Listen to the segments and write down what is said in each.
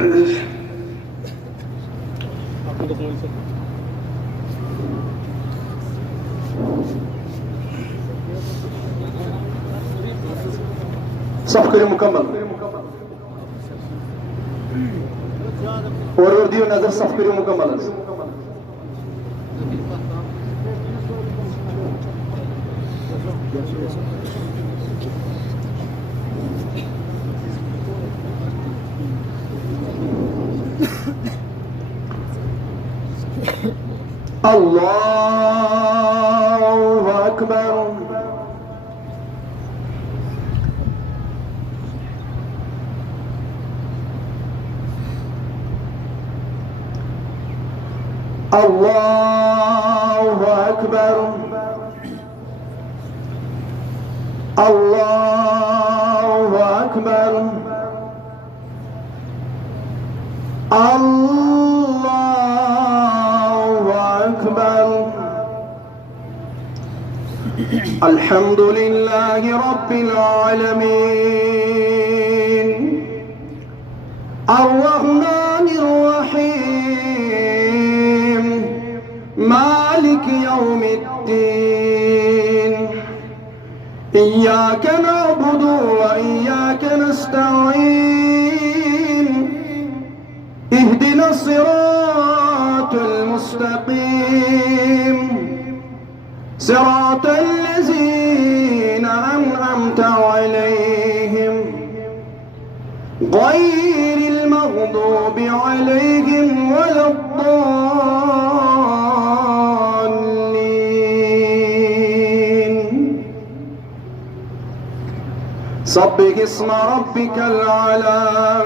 صف करें मुकम्मल और दियो नजर صف करें मुकम्मल الله أكبر الله أكبر الله أكبر الله أكبر الحمد لله رب العالمين الرحمن الرحيم مالك يوم الدين إياك نعبد وإياك نستعين اهدنا الصراط المستقيم صراط الذين أنعمت عليهم غير المغضوب عليهم ولا الضالين سبح اسم ربك الأعلى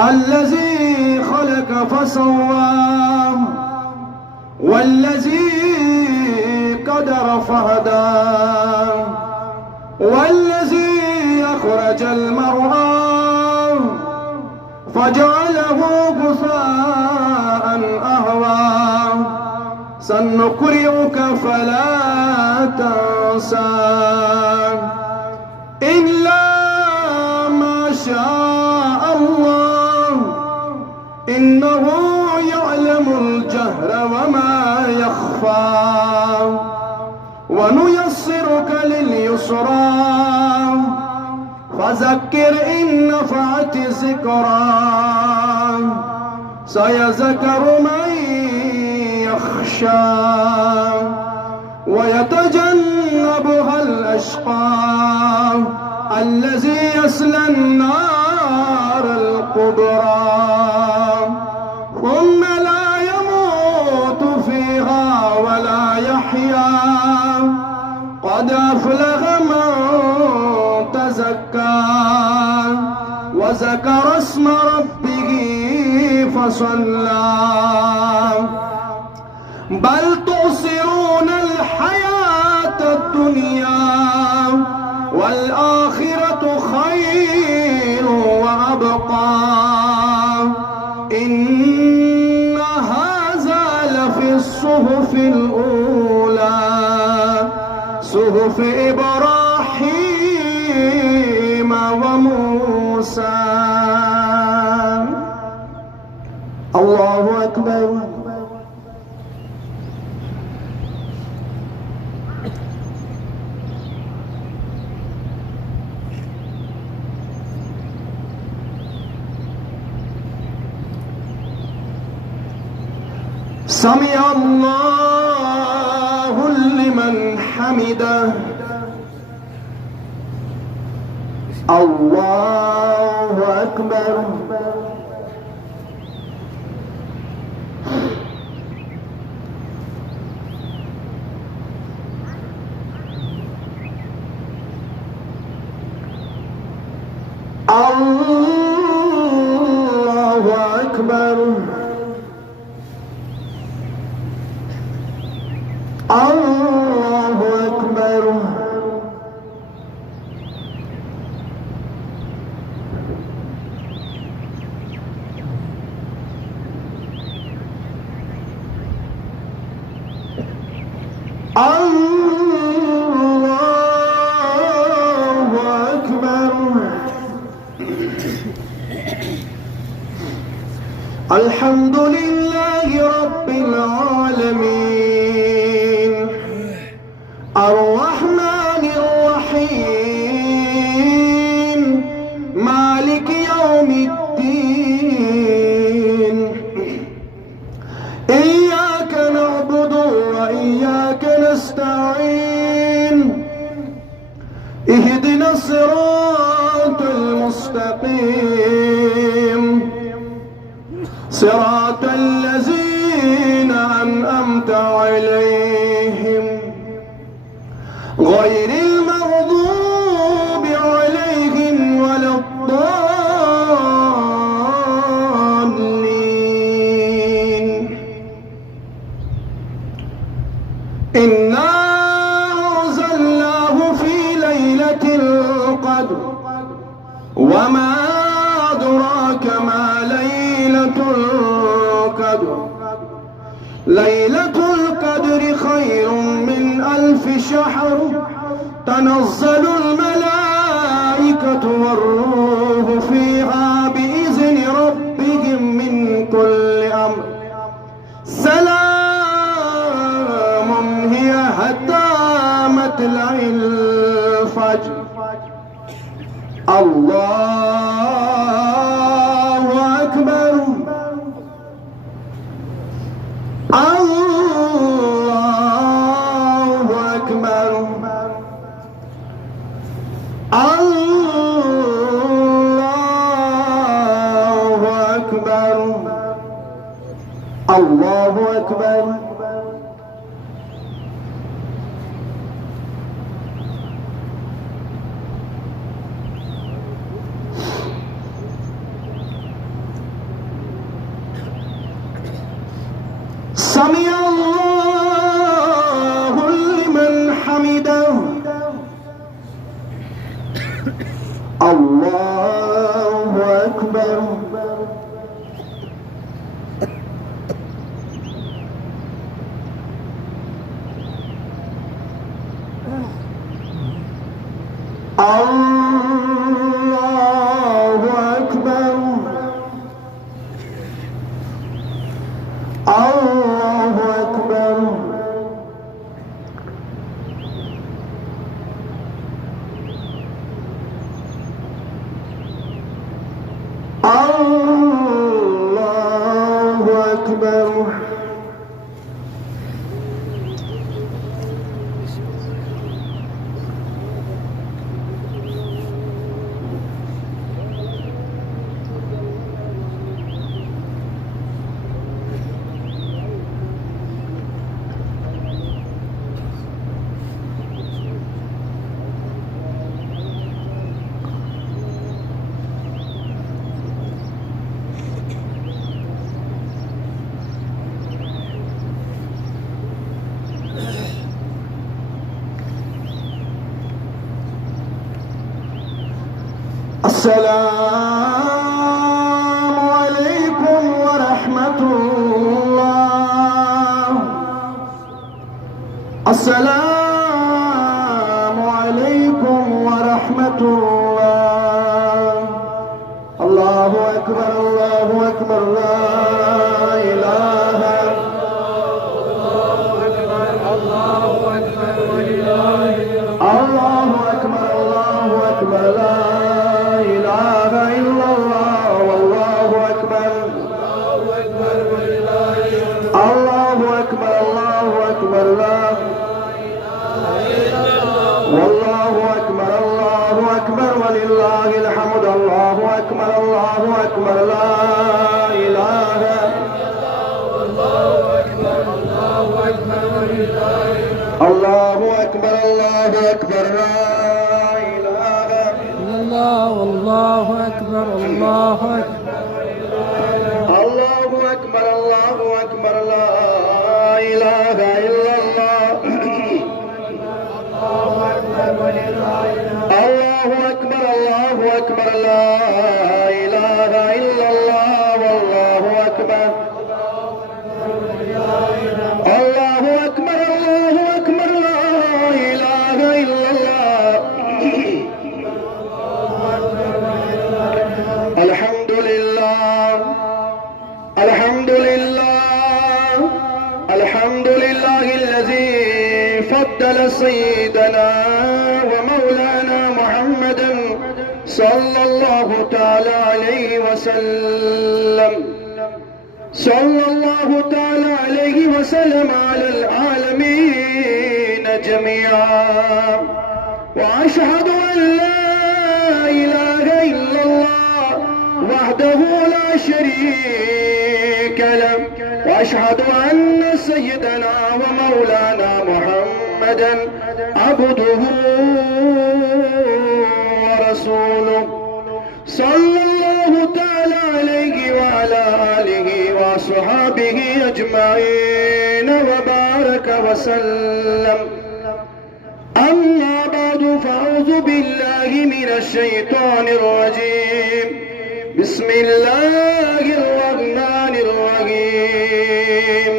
الذي خلق فسوى والذي قدر فهدى والذي أخرج المرعى فجعله غثاء أهوى سنقرئك فلا تنسى إلا ما شاء الله إنه يعلم الجهر وما يخفى ونيسرك لليسرى فذكر إن نفعت الذكرى سيذكر من يخشى ويتجنبها الأشقى الذي يصلى النار الكبرى ثم لا يموت فيها ولا يحيا قد أفلح من تزكى وذكر اسم ربه فصلى بل تؤثرون الحياة الدنيا والآخرة خير وأبقى إن هذا لفي الصحف الأولى صحف إبراهيم وموسى الله أكبر سمع الله لمن حمده الله أكبر الله أكبر الله أكبر الله أكبر الحمد لله رب العالمين الرحمن الرحيم مالك يوم الدين إياك نعبد وإياك نستعين اهدنا الصراط المستقيم صراط الذين أنعمت عليهم غير المغضوب عليهم ولا الضالين إنا أنزلناه في ليلة القدر وما أدراك ما ليلة القدر ليلة القدر خير من 1000 شهر تنزل الملائكة والروح فيها بإذن ربهم من كل أمر سلام هي حتى مطلع الفجر الله أكبر الله أكبر الله أكبر الله أكبر سمع الله لمن حمده الله أكبر الله أكبر الله أكبر الله أكبر السلام عليكم ورحمة الله السلام عليكم ورحمة الله الله أكبر الله أكبر لا إله الله أكبر الله أكبر ولله الله أكبر الله أكبر لا إله إلا الله والله أكبر الله أكبر الله أكبر لا والله أكبر الله أكبر ولله الحمد الله أكبر الله أكبر لا إله الله أكبر الله أكبر ولله الله أكبر الله أكبر لا الله أكبر الله أكبر الله أكبر الله أكبر لا إله إلا الله الله أكبر الله أكبر لا إله إلا الله والله أكبر الله أكبر الله أكبر لا إله إلا الله الحمد لله الحمد لله الحمد لله الذي فضل سيدنا ومولانا محمدا صلى الله تعالى عليه وسلم صلى الله تعالى عليه وسلم على العالمين جميعا. وأشهد أن لا إله إلا الله وحده لا شريك له، وأشهد أن سيدنا ومولانا محمدا عبده ورسوله صلى الله تعالى عليه وعلى آله وصحابه أجمعين وبارك وسلم. أما بعد فأعوذ بالله من الشيطان الرجيم. بسم الله الرحمن الرحيم.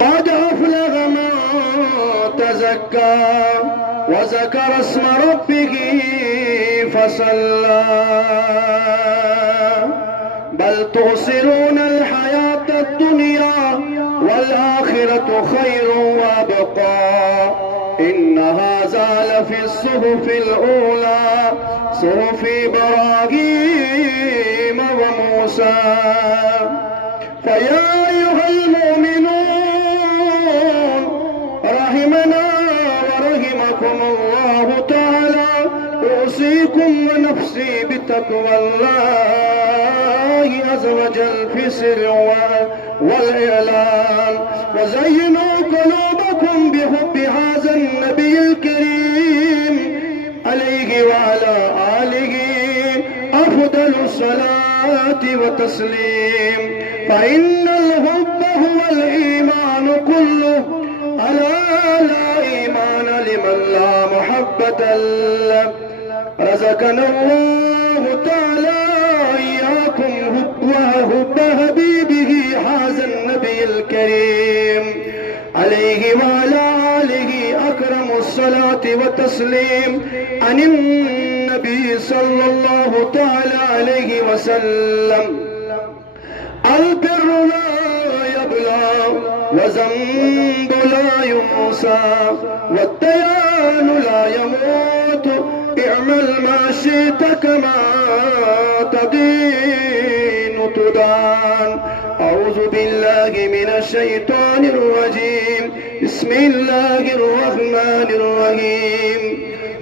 قد أفلح من تزكى وذكر اسم ربه فصلى بل تؤثرون الحياة الدنيا والآخرة خير وأبقى إن هذا لفي الصحف الأولى صحف إبراهيم وموسى. فيا أيها المؤمنون رحمنا ورحمكم الله تعالى أوصيكم ونفسي بتقوى الله عز وجل في السر والإعلان. وزينوا قلوبكم بحب هذا النبي الكريم عليه وعلى آله أفضل الصلاة والتسليم. فإن الحب هو الإيمان كله ألا لا إيمان لمن لا محبة له. رزقنا الله تعالى إياكم حب حبيبه هذا النبي الكريم عليه وعلى آله أكرم الصلاة والتسليم عن النبي صلى الله تعالى عليه وسلم. البر لا يبلى وذنب لا ينسى والديان لا يموت اعمل ما شئت كما تدين تدان. أعوذ بالله من الشيطان الرجيم. بسم الله الرحمن الرحيم.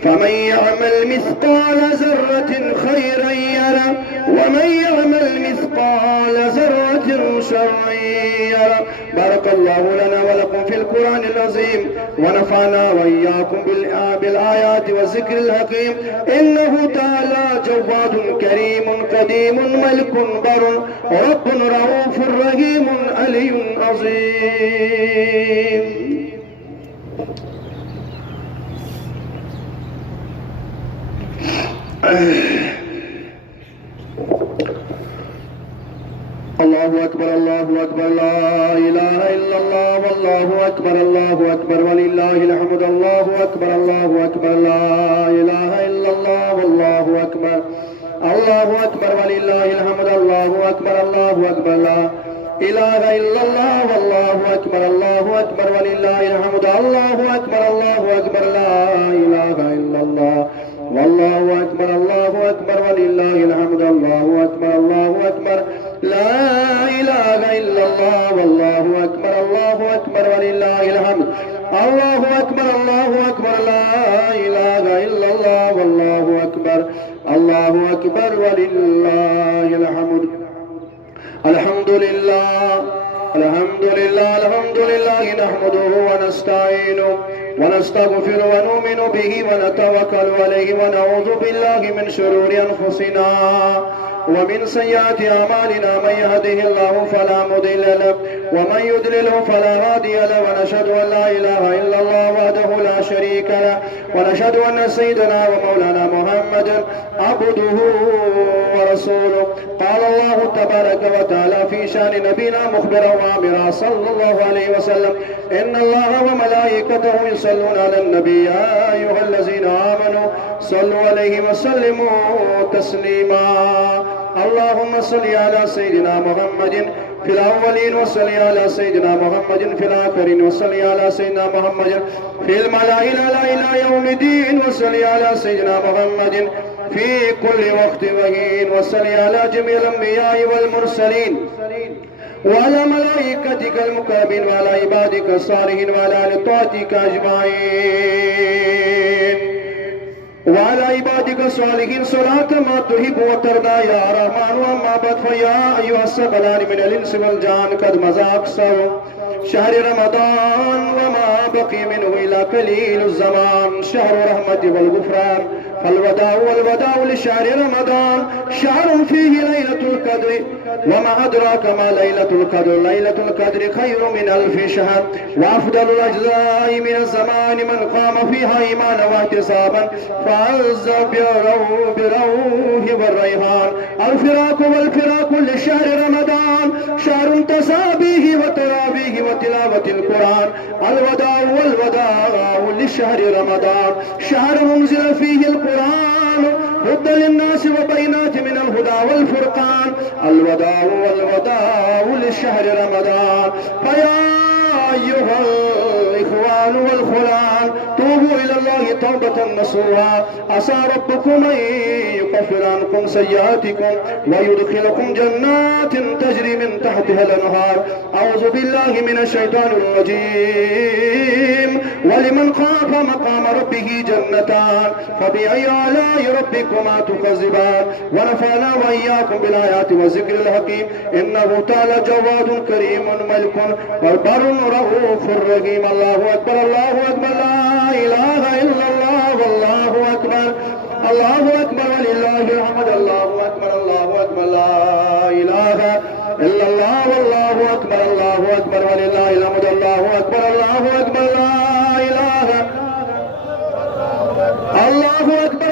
فمن يعمل مثقال ذرة خيرا يره ومن يعمل مثقال ذرة شرا يره. بارك الله لنا ولكم في القرآن العظيم ونفعنا وإياكم بالآيات والذكر الحكيم. إنه تعالى جواد كريم قديم ملك بر رب رؤوف رحيم علي عظيم. الله أكبر الله أكبر لا إله إلا الله والله أكبر الله أكبر ولله الحمد. الله أكبر الله أكبر لا إله إلا الله والله أكبر الله أكبر ولله الحمد. الله أكبر الله أكبر لا إله إلا الله والله أكبر الله أكبر ولله الحمد. الله أكبر الله أكبر لا إله إلا الله والله أكبر الله أكبر ولله الحمد. الله أكبر الله أكبر لا إله إلا الله والله أكبر الله أكبر ولله الحمد. الله أكبر الله أكبر لا إله إلا الله والله أكبر الله أكبر ولله الحمد. الحمد لله الحمد لله الحمد لله نحمده ونستعينه ونستغفر ونؤمن به ونتوكل عليه ونعوذ بالله من شرور أنفسنا ومن سيئات أعمالنا. من يهده الله فلا مضل له ومن يضلله فلا هادي له. ونشهد أن لا إله إلا الله وحده لا شريك له ونشهد أن سيدنا ومولانا محمدا عبده ورسوله. قال الله تبارك وتعالى في شأن نبينا مخبرا وآمرا صلى الله عليه وسلم. إن الله وملائكته يصلون على النبي يا أيها الذين آمنوا صلوا عليه وسلموا تسليما. اللهم صل على سيدنا محمد في الأولين وصل على سيدنا محمد في الآخرين وصل على سيدنا محمد في الملأ الأعلى إلى يوم الدين وصل على سيدنا محمد في كل وقت وحين وصل على جميع الأنبياء والمرسلين وعلى ملائكتك المقربين وعلى عبادك الصالحين وعلى آل طاعتك أجمعين وعلى عبادك الصالحين صلاة ما تحب وترضى يا رحمن. وأما بعد فيا أيها الثقلان من الإنس والجان قد مضى أقصر شهر رمضان وما بقي منه إلا قليل الزمان شهر رحمة والغفران فالوداع والوداع لشهر رمضان شهر فيه ليلة القدر وما أدراك ما ليلة القدر ليلة القدر خير من 1000 شهر وأفضل الأجزاء من الزمان من قام فيها إيمانا واحتسابا فعز بروح والريحان. الفراق والفراق لشهر رمضان شهر تسابيه وترابيه وتلاوة القرآن. الوداع والوداع لشهر رمضان شهر أنزل فيه القرآن هدى للناس وبينات من الهدى والفرقان. الوداع والوداع لشهر رمضان. فيا أيها الإخوان والخلان توبوا إلى الله توبة نصوحا عسى ربكم أن يكفر عنكم سيئاتكم ويدخلكم جنات تجري من تحتها الأنهار. أعوذ بالله من الشيطان الرجيم. ولمن خاف مقام ربه جنتان فبأي آلاء ربكما تكذبان. ونفعنا وإياكم بالآيات والذكر الحكيم إنه تعالى جواد كريم ملك وبر رؤوف رحيم. الله أكبر الله أكبر لا إله إلا الله والله أكبر الله أكبر ولله الحمد. الله أكبر الله أكبر لا إله إلا الله والله أكبر الله أكبر ولله الحمد. الله أكبر الله أكبر لا إله الله أكبر